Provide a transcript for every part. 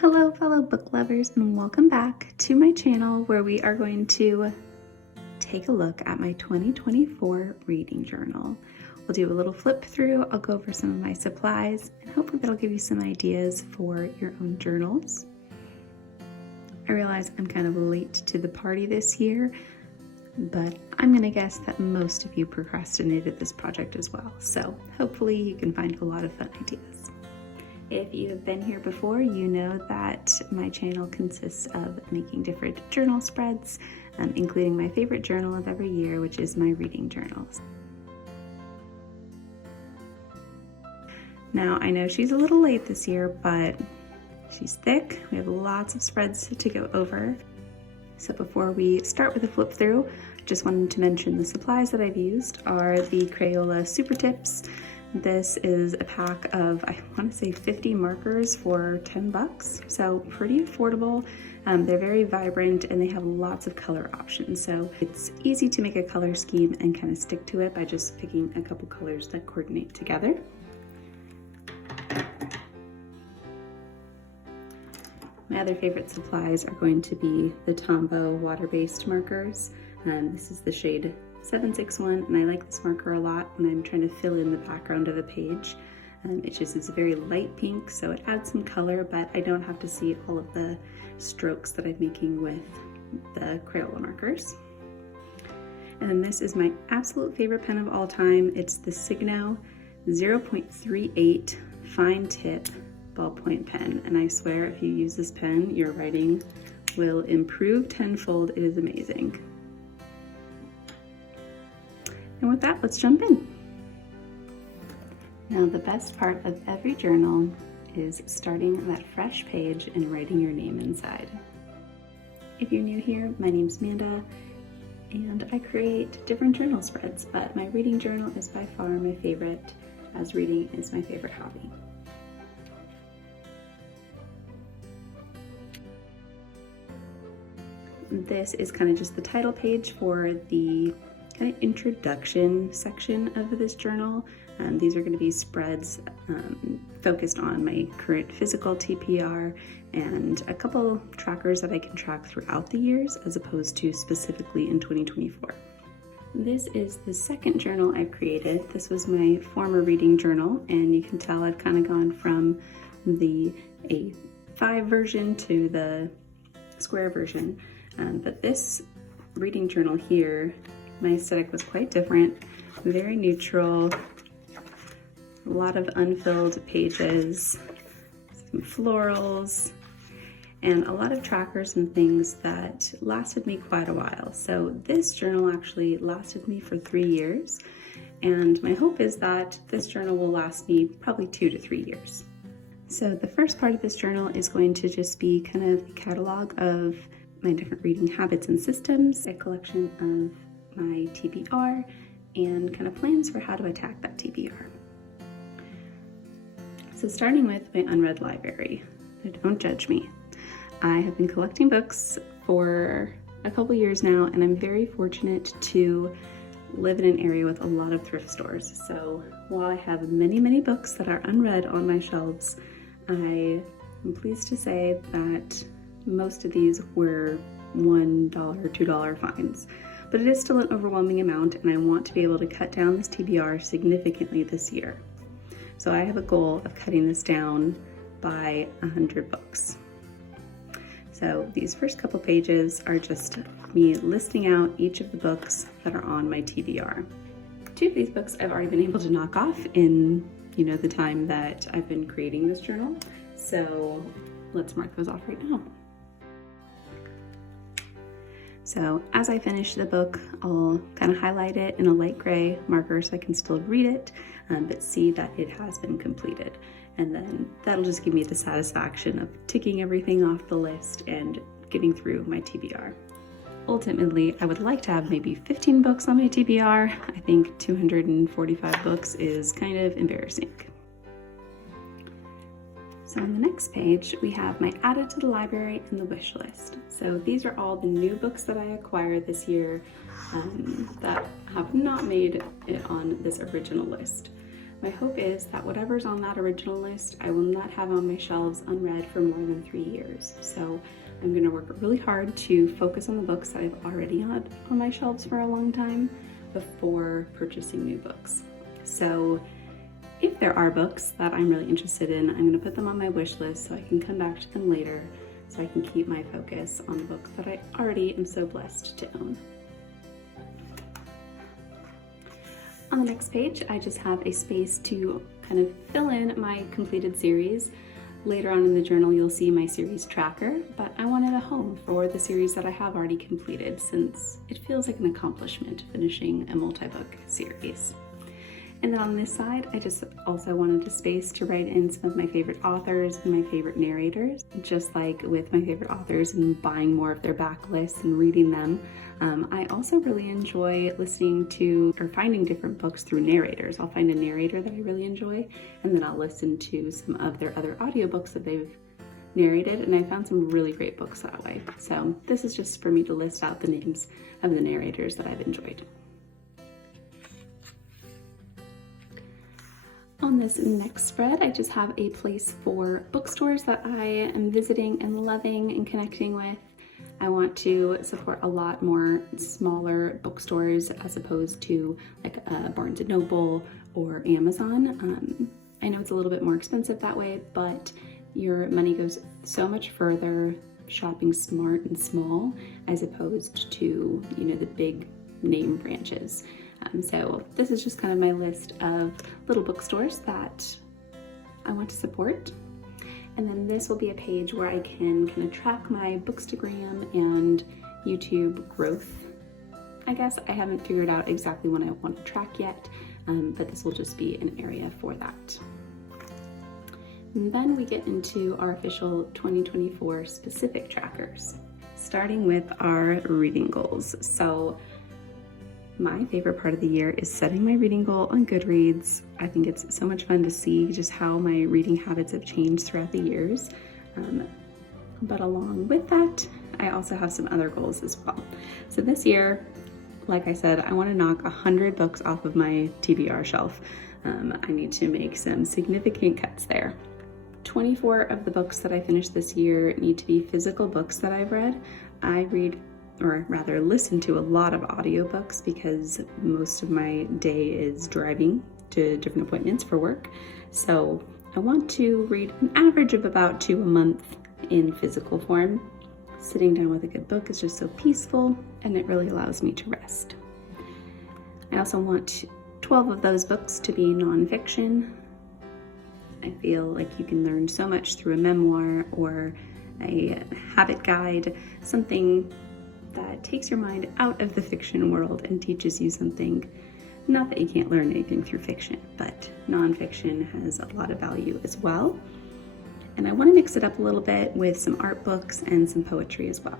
Hello fellow book lovers, and welcome back to my channel where we are going to take a look at my 2024 reading journal. We'll do a little flip through, I'll go over some of my supplies, and hopefully that'll give you some ideas for your own journals. I realize I'm kind of late to the party this year, but I'm gonna guess that most of you procrastinated this project as well, so hopefully you can find a lot of fun ideas. If you have been here before, you know that my channel consists of making different journal spreads, including my favorite journal of every year, which is my reading journals. Now, I know she's a little late this year, but she's thick. We have lots of spreads to go over. So before we start with a flip through, I just wanted to mention the supplies that I've used are the Crayola Super Tips. This is a pack of, I want to say 50 markers for 10 bucks, so pretty affordable. They're very vibrant and they have lots of color options, so it's easy to make a color scheme and kind of stick to it by just picking a couple colors that coordinate together. My other favorite supplies are going to be the Tombow water-based markers. This is the shade 761, and I like this marker a lot when I'm trying to fill in the background of a page. It just is a very light pink, so it adds some color, but I don't have to see all of the strokes that I'm making with the Crayola markers. And then this is my absolute favorite pen of all time. It's the Signo 0.38 fine tip ballpoint pen, and I swear if you use this pen, your writing will improve tenfold. It is amazing. And with that, let's jump in. Now, the best part of every journal is starting that fresh page and writing your name inside. If you're new here, my name's Amanda, and I create different journal spreads, but my reading journal is by far my favorite, as reading is my favorite hobby. This is kind of just the title page for the kind of introduction section of this journal. These are going to be spreads focused on my current physical TPR and a couple trackers that I can track throughout the years as opposed to specifically in 2024. This is the second journal I've created. This was my former reading journal, and you can tell I've kind of gone from the A5 version to the square version. But this reading journal here, my aesthetic was quite different, very neutral, a lot of unfilled pages, some florals, and a lot of trackers and things that lasted me quite a while. So this journal actually lasted me for 3 years, and my hope is that this journal will last me probably 2 to 3 years. So the first part of this journal is going to just be kind of a catalog of my different reading habits and systems, a collection of my TBR, and kind of plans for how to attack that TBR. So starting with my unread library. Don't judge me. I have been collecting books for a couple years now, and I'm very fortunate to live in an area with a lot of thrift stores. So while I have many, many books that are unread on my shelves, I am pleased to say that most of these were $1, $2 fines. But it is still an overwhelming amount, and I want to be able to cut down this TBR significantly this year. So I have a goal of cutting this down by 100 books. So these first couple pages are just me listing out each of the books that are on my TBR. 2 of these books I've already been able to knock off in, the time that I've been creating this journal. So let's mark those off right now. So as I finish the book, I'll kind of highlight it in a light gray marker so I can still read it, but see that it has been completed. And then that'll just give me the satisfaction of ticking everything off the list and getting through my TBR. Ultimately, I would like to have maybe 15 books on my TBR. I think 245 books is kind of embarrassing. So on the next page, we have my added to the library and the wish list. So these are all the new books that I acquired this year that have not made it on this original list. My hope is that whatever's on that original list, I will not have on my shelves unread for more than 3 years. So I'm gonna work really hard to focus on the books that I've already had on my shelves for a long time before purchasing new books. So if there are books that I'm really interested in, I'm gonna put them on my wish list so I can come back to them later, so I can keep my focus on the books that I already am so blessed to own. On the next page, I just have a space to kind of fill in my completed series. Later on in the journal, you'll see my series tracker, but I wanted a home for the series that I have already completed, since it feels like an accomplishment finishing a multi-book series. And then on this side, I just also wanted a space to write in some of my favorite authors and my favorite narrators. Just like with my favorite authors and buying more of their backlists and reading them, I also really enjoy listening to or finding different books through narrators. I'll find a narrator that I really enjoy, and then I'll listen to some of their other audiobooks that they've narrated, and I found some really great books that way. So this is just for me to list out the names of the narrators that I've enjoyed. On this next spread, I just have a place for bookstores that I am visiting and loving and connecting with. I want to support a lot more smaller bookstores as opposed to like Barnes & Noble or Amazon. I know it's a little bit more expensive that way, but your money goes so much further shopping smart and small as opposed to, the big name branches. So this is just kind of my list of little bookstores that I want to support. And then this will be a page where I can kind of track my Bookstagram and YouTube growth. I guess I haven't figured out exactly what I want to track yet, but this will just be an area for that. And then we get into our official 2024 specific trackers, starting with our reading goals. So my favorite part of the year is setting my reading goal on Goodreads. I think it's so much fun to see just how my reading habits have changed throughout the years. But along with that, I also have some other goals as well. So this year, like I said, I want to knock 100 books off of my TBR shelf. I need to make some significant cuts there. 24 of the books that I finished this year need to be physical books that I've read. I read, or rather listen to, a lot of audiobooks because most of my day is driving to different appointments for work. So I want to read an average of about 2 a month in physical form. Sitting down with a good book is just so peaceful, and it really allows me to rest. I also want 12 of those books to be nonfiction. I feel like you can learn so much through a memoir or a habit guide, something that takes your mind out of the fiction world and teaches you something. Not that you can't learn anything through fiction, but nonfiction has a lot of value as well. And I want to mix it up a little bit with some art books and some poetry as well.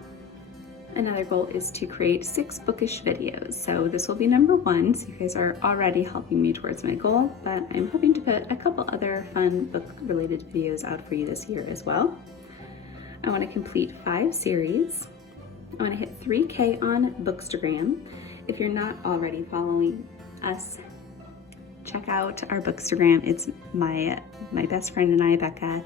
Another goal is to create 6 bookish videos. So this will be number 1, so you guys are already helping me towards my goal, but I'm hoping to put a couple other fun book-related videos out for you this year as well. I want to complete 5 series. I want to hit 3K on Bookstagram. If you're not already following us, check out our Bookstagram. It's my best friend and I, Becca.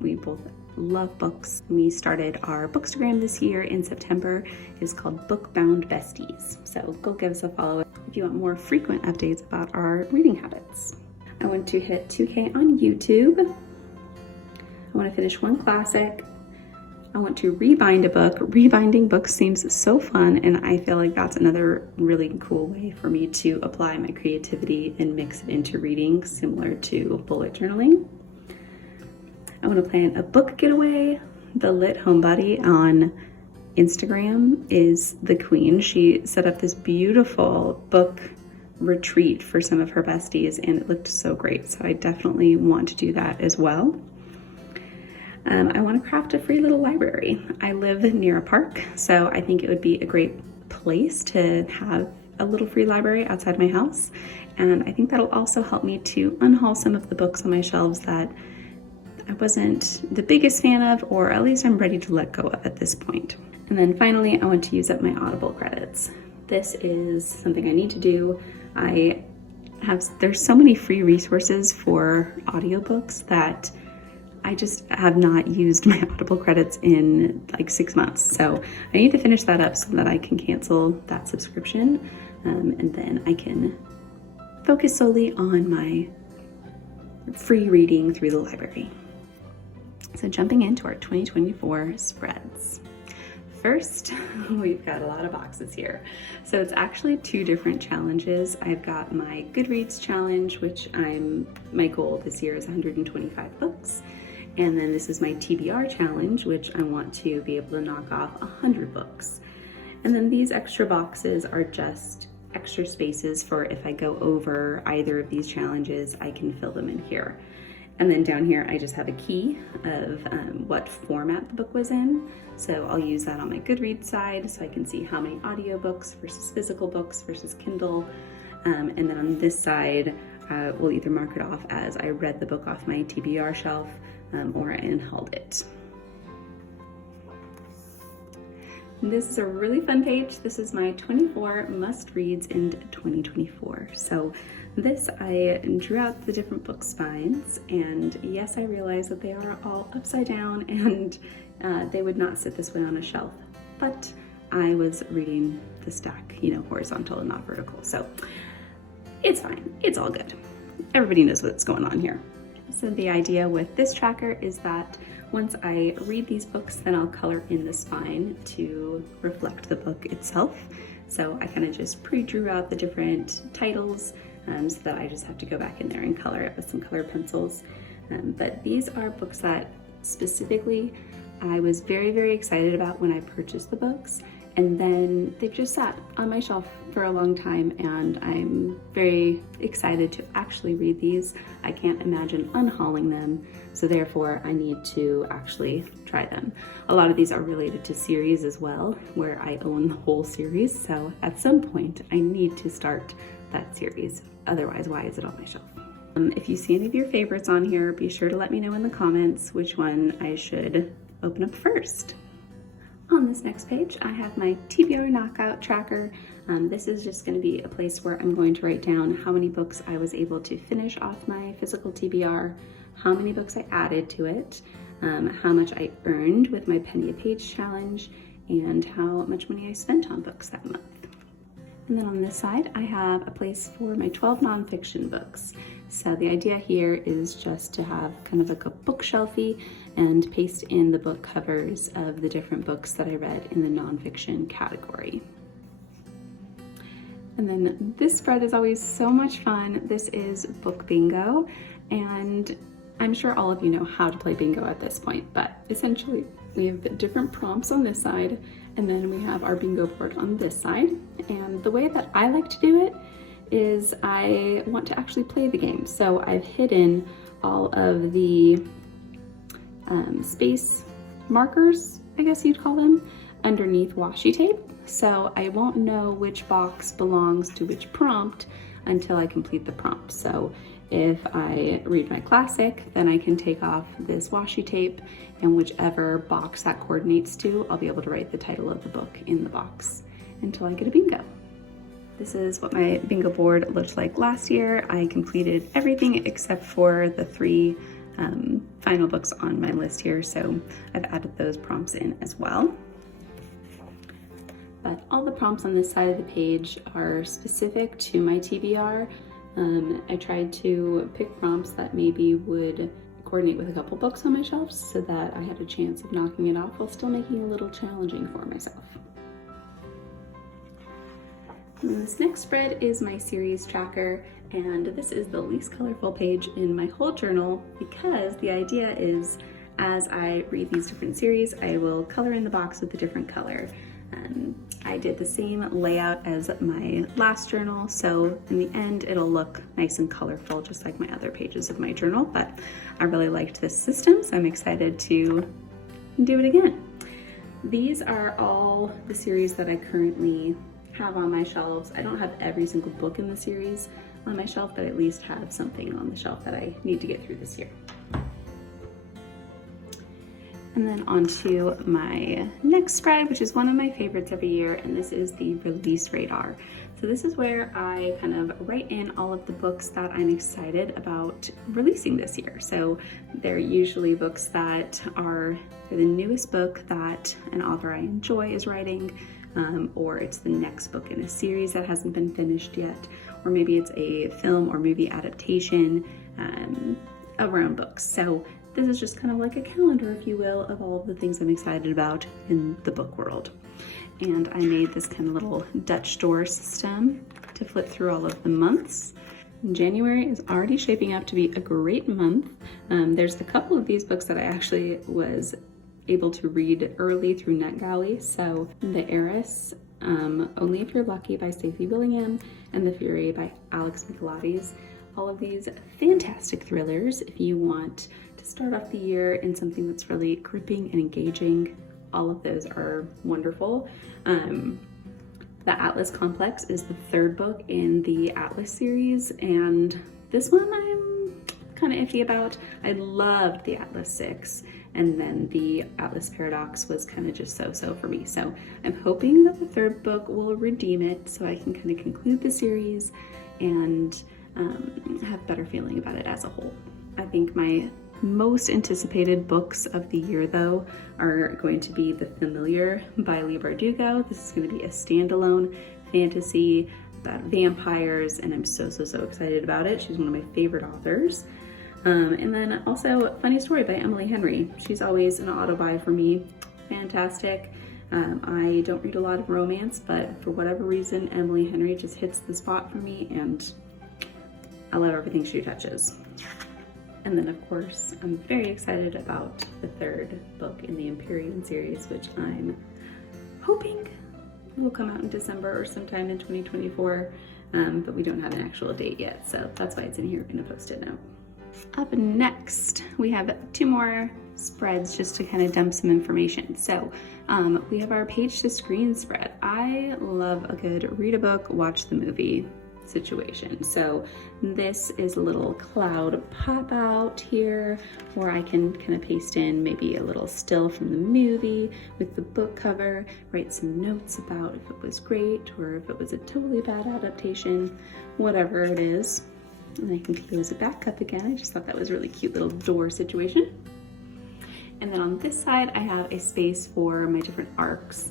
We both love books. We started our Bookstagram this year in September. It's called Bookbound Besties. So go give us a follow if you want more frequent updates about our reading habits. I want to hit 2K on YouTube. I want to finish 1 classic. I want to rebind a book. Rebinding books seems so fun, and I feel like that's another really cool way for me to apply my creativity and mix it into reading, similar to bullet journaling. I want to plan a book getaway. The Lit Homebody on Instagram is the queen. She set up this beautiful book retreat for some of her besties, and it looked so great. So I definitely want to do that as well. I want to craft a free little library. I live near a park, so I think it would be a great place to have a little free library outside my house. And I think that'll also help me to unhaul some of the books on my shelves that I wasn't the biggest fan of, or at least I'm ready to let go of at this point. And then finally, I want to use up my Audible credits. This is something I need to do. I there's so many free resources for audiobooks that I just have not used my Audible credits in like 6 months. So I need to finish that up so that I can cancel that subscription, and then I can focus solely on my free reading through the library. So jumping into our 2024 spreads. First, we've got a lot of boxes here. So it's actually 2 different challenges. I've got my Goodreads challenge, which my goal this year is 125 books. And then this is my TBR challenge, which I want to be able to knock off 100 books. And then these extra boxes are just extra spaces for if I go over either of these challenges, I can fill them in here. And then down here, I just have a key of what format the book was in. So I'll use that on my Goodreads side so I can see how many audiobooks versus physical books versus Kindle. And then on this side, we'll either mark it off as I read the book off my TBR shelf or I unhauled it. This is a really fun page. This is my 24 must-reads in 2024. So this, I drew out the different book spines, and yes, I realize that they are all upside down and they would not sit this way on a shelf, but I was reading the stack, horizontal and not vertical. So it's fine, it's all good. Everybody knows what's going on here. So the idea with this tracker is that once I read these books, then I'll color in the spine to reflect the book itself. So I kind of just pre-drew out the different titles so that I just have to go back in there and color it with some colored pencils. But these are books that specifically I was very, very excited about when I purchased the books. And then they've just sat on my shelf for a long time, and I'm very excited to actually read these. I can't imagine unhauling them, so therefore I need to actually try them. A lot of these are related to series as well, where I own the whole series, so at some point I need to start that series. Otherwise, why is it on my shelf? If you see any of your favorites on here, be sure to let me know in the comments which one I should open up first. On this next page, I have my TBR knockout tracker. This is just going to be a place where I'm going to write down how many books I was able to finish off my physical TBR, how many books I added to it, how much I earned with my penny a page challenge, and how much money I spent on books that month. And then on this side, I have a place for my 12 nonfiction books. So the idea here is just to have kind of like a bookshelfie and paste in the book covers of the different books that I read in the nonfiction category. And then this spread is always so much fun. This is book bingo, and I'm sure all of you know how to play bingo at this point, but essentially we have different prompts on this side, and then we have our bingo board on this side. And the way that I like to do it is I want to actually play the game. So I've hidden all of the space markers, I guess you'd call them, underneath washi tape. So I won't know which box belongs to which prompt until I complete the prompt. So if I read my classic, then I can take off this washi tape, and whichever box that coordinates to, I'll be able to write the title of the book in the box until I get a bingo. This is what my bingo board looked like last year. I completed everything except for the 3 final books on my list here, so I've added those prompts in as well. But all the prompts on this side of the page are specific to my TBR. I tried to pick prompts that maybe would coordinate with a couple books on my shelves so that I had a chance of knocking it off while still making it a little challenging for myself. And this next spread is my series tracker, and this is the least colorful page in my whole journal because the idea is as I read these different series, I will color in the box with a different color. I did the same layout as my last journal, so in the end it'll look nice and colorful just like my other pages of my journal, but I really liked this system, so I'm excited to do it again. These are all the series that I currently have on my shelves. I don't have every single book in the series on my shelf, but at least have something on the shelf that I need to get through this year. And then onto my next spread, which is one of my favorites every year, and this is the release radar. So this is where I kind of write in all of the books that I'm excited about releasing this year. So they're usually books that are the newest book that an author I enjoy is writing, or it's the next book in a series that hasn't been finished yet, or maybe it's a film or movie adaptation around books. So this is just kind of like a calendar, if you will, of all of the things I'm excited about in the book world. And I made this kind of little Dutch door system to flip through all of the months. January is already shaping up to be a great month. There's a couple of these books that I actually was able to read early through NetGalley. So The Heiress, Only If You're Lucky by Stacey Willingham, and The Fury by Alex Michaelides. All of these fantastic thrillers if you want to start off the year in something that's really gripping and engaging. All of those are wonderful. The Atlas Complex is the third book in the Atlas series, and this one I'm kind of iffy about. I loved the Atlas 6, and then the Atlas Paradox was kind of just so-so for me. So I'm hoping that the third book will redeem it so I can kind of conclude the series and have better feeling about it as a whole. I think my most anticipated books of the year, though, are going to be The Familiar by Leigh Bardugo. This is going to be a standalone fantasy about vampires, and I'm so excited about it. She's one of my favorite authors. And then also Funny Story by Emily Henry. She's always an auto-buy for me. Fantastic. I don't read a lot of romance, but for whatever reason, Emily Henry just hits the spot for me, and I love everything she touches. And then, of course, I'm very excited about the third book in the Empyrean series, which I'm hoping will come out in December or sometime in 2024, but we don't have an actual date yet, so that's why it's in here in a post-it note. Up next, we have 2 more spreads just to kind of dump some information. So we have our page to screen spread. I love a good read a book, watch the movie situation. So this is a little cloud pop out here where I can kind of paste in maybe a little still from the movie with the book cover, write some notes about if it was great or if it was a totally bad adaptation, whatever it is. And I can close it back up again. I just thought that was a really cute little door situation. And then on this side, I have a space for my different ARCs.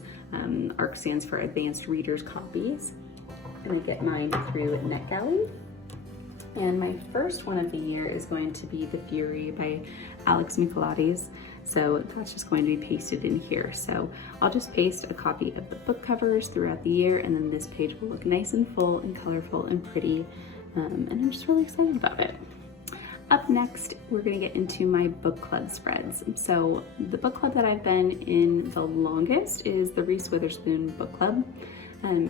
ARC stands for Advanced Readers Copies. And I get mine through NetGalley. And my first one of the year is going to be The Fury by Alex Michaelides. So that's just going to be pasted in here. So I'll just paste a copy of the book covers throughout the year, and then this page will look nice and full and colorful and pretty. And I'm just really excited about it. Up next, we're gonna get into my book club spreads. So the book club that I've been in the longest is the Reese Witherspoon book club.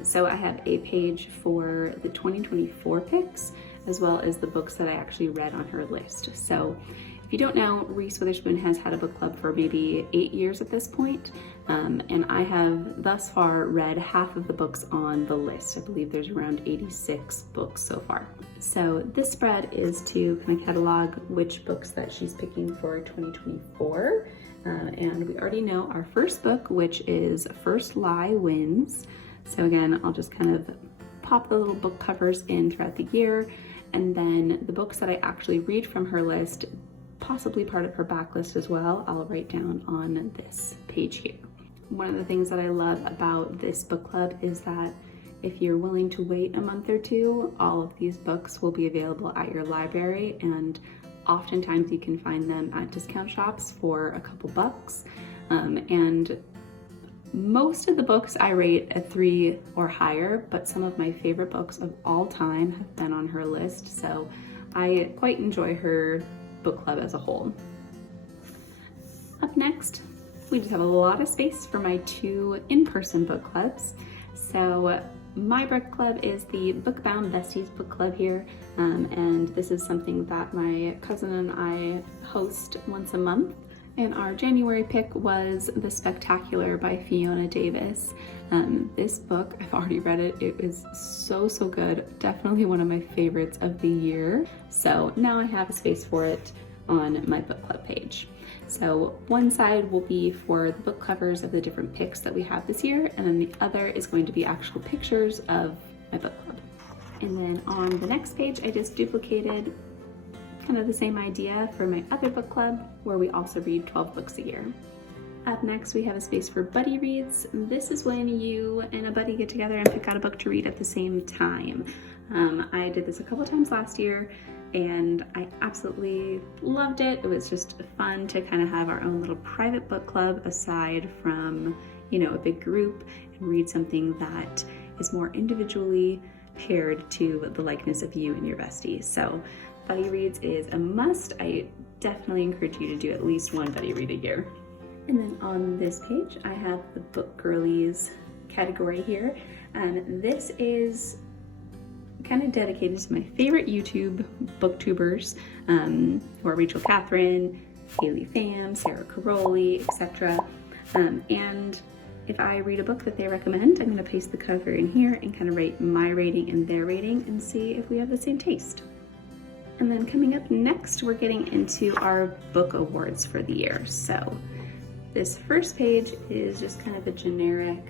So I have a page for the 2024 picks, as well as the books that I actually read on her list. So if you don't know, Reese Witherspoon has had a book club for maybe 8 years at this point. And I have thus far read half of the books on the list. I believe there's around 86 books so far. So this spread is to kind of catalog which books that she's picking for 2024. And we already know our first book, which is First Lie Wins. So again, I'll just kind of pop the little book covers in throughout the year, and then the books that I actually read from her list, possibly part of her backlist as well, I'll write down on this page here. One of the things that I love about this book club is that if you're willing to wait a month or two, all of these books will be available at your library, and oftentimes you can find them at discount shops for a couple bucks. And most of the books I rate a 3 or higher, but some of my favorite books of all time have been on her list, so I quite enjoy her book club as a whole. Up next, we just have a lot of space for my 2 in-person book clubs. So my book club is the Bookbound Besties book club here, and this is something that my cousin and I host once a month. And our January pick was The Spectacular by Fiona Davis. This book, I've already read it. It is so good. Definitely one of my favorites of the year. So now I have a space for it on my book club page. So one side will be for the book covers of the different picks that we have this year, and then the other is going to be actual pictures of my book club. And then on the next page, I just duplicated kind of the same idea for my other book club, where we also read 12 books a year. Up next, we have a space for buddy reads. This is when you and a buddy get together and pick out a book to read at the same time. I did this a couple times last year, and I absolutely loved it. It was just fun to kind of have our own little private book club aside from, you know, a big group, and read something that is more individually paired to the likeness of you and your bestie. So buddy reads is a must. I definitely encourage you to do at least one buddy read a year. And then on this page, I have the Book Girlies category here. And this is kind of dedicated to my favorite YouTube booktubers, who are Rachel Catherine, Haley Pham, Sarah Caroli, etc. And if I read a book that they recommend, I'm going to paste the cover in here and kind of rate my rating and their rating and see if we have the same taste. And then coming up next, we're getting into our book awards for the year. So this first page is just kind of a generic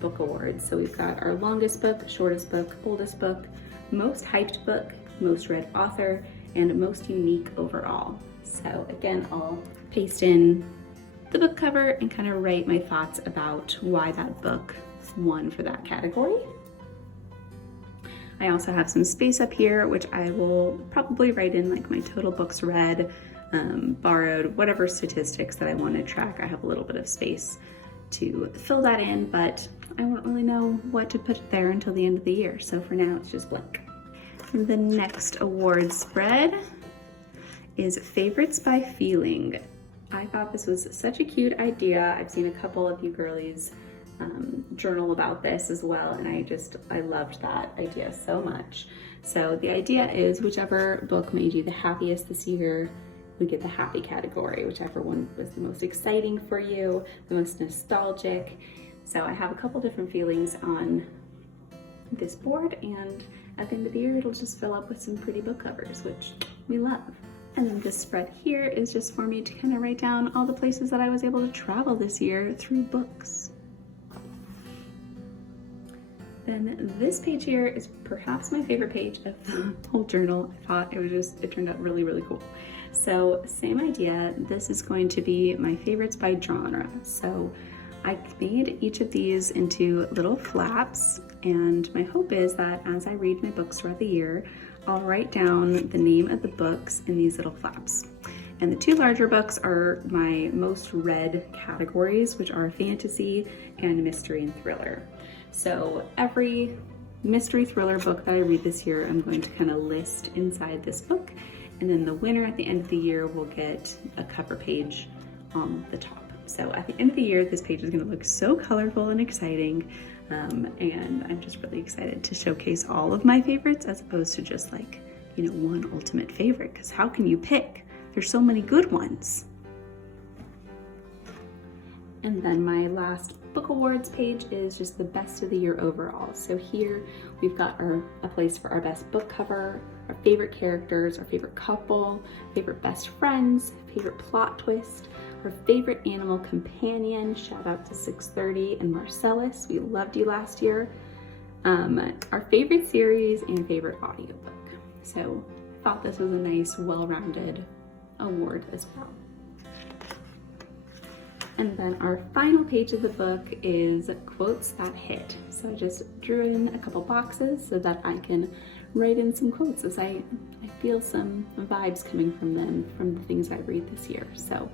book award. So we've got our longest book, shortest book, oldest book, most hyped book, most read author, and most unique overall. So again, I'll paste in the book cover and kind of write my thoughts about why that book won for that category. I also have some space up here, which I will probably write in like my total books read, borrowed, whatever statistics that I want to track. I have a little bit of space to fill that in, but I won't really know what to put there until the end of the year. So for now, it's just blank. The next award spread is Favorites by Feeling. I thought this was such a cute idea. I've seen a couple of you girlies journal about this as well, and I loved that idea so much. So the idea is whichever book made you the happiest this year, we get the happy category, whichever one was the most exciting for you, the most nostalgic. So I have a couple different feelings on this board, and at the end of the year, it'll just fill up with some pretty book covers, which we love. And then this spread here is just for me to kind of write down all the places that I was able to travel this year through books. Then this page here is perhaps my favorite page of the whole journal. I thought it turned out really, really cool. So same idea, this is going to be my favorites by genre. So I made each of these into little flaps, and my hope is that as I read my books throughout the year, I'll write down the name of the books in these little flaps. And the two larger books are my most read categories, which are fantasy and mystery and thriller. So every mystery thriller book that I read this year, I'm going to kind of list inside this book. And then the winner at the end of the year will get a cover page on the top. So at the end of the year, this page is going to look so colorful and exciting. And I'm just really excited to showcase all of my favorites as opposed to just like, you know, one ultimate favorite, because how can you pick? There's so many good ones. And then my last book awards page is just the best of the year overall. So here we've got a place for our best book cover, our favorite characters, our favorite couple, favorite best friends, favorite plot twist, our favorite animal companion. Shout out to 630 and Marcellus. We loved you last year. Our favorite series and favorite audiobook. So I thought this was a nice, well-rounded award as well. And then our final page of the book is quotes that hit. So I just drew in a couple boxes so that I can write in some quotes as I feel some vibes coming from them, from the things I read this year. So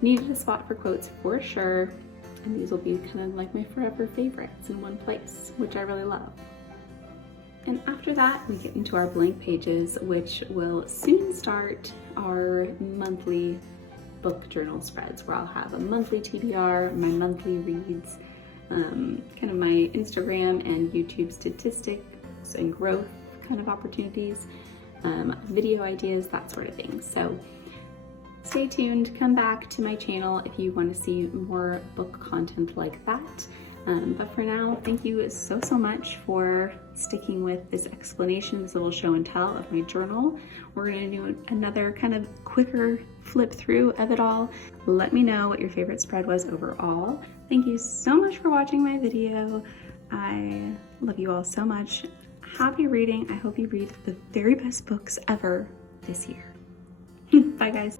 needed a spot for quotes for sure. And these will be kind of like my forever favorites in one place, which I really love. And after that, we get into our blank pages, which will soon start our monthly book journal spreads, where I'll have a monthly TBR, my monthly reads, kind of my Instagram and YouTube statistics and growth kind of opportunities, video ideas, that sort of thing. So stay tuned, come back to my channel if you want to see more book content like that. But for now, thank you so much for sticking with this explanation, this little show and tell of my journal. We're going to do another kind of quicker flip through of it all. Let me know what your favorite spread was overall. Thank you so much for watching my video. I love you all so much. happy reading. I hope you read the very best books ever this year. Bye, guys.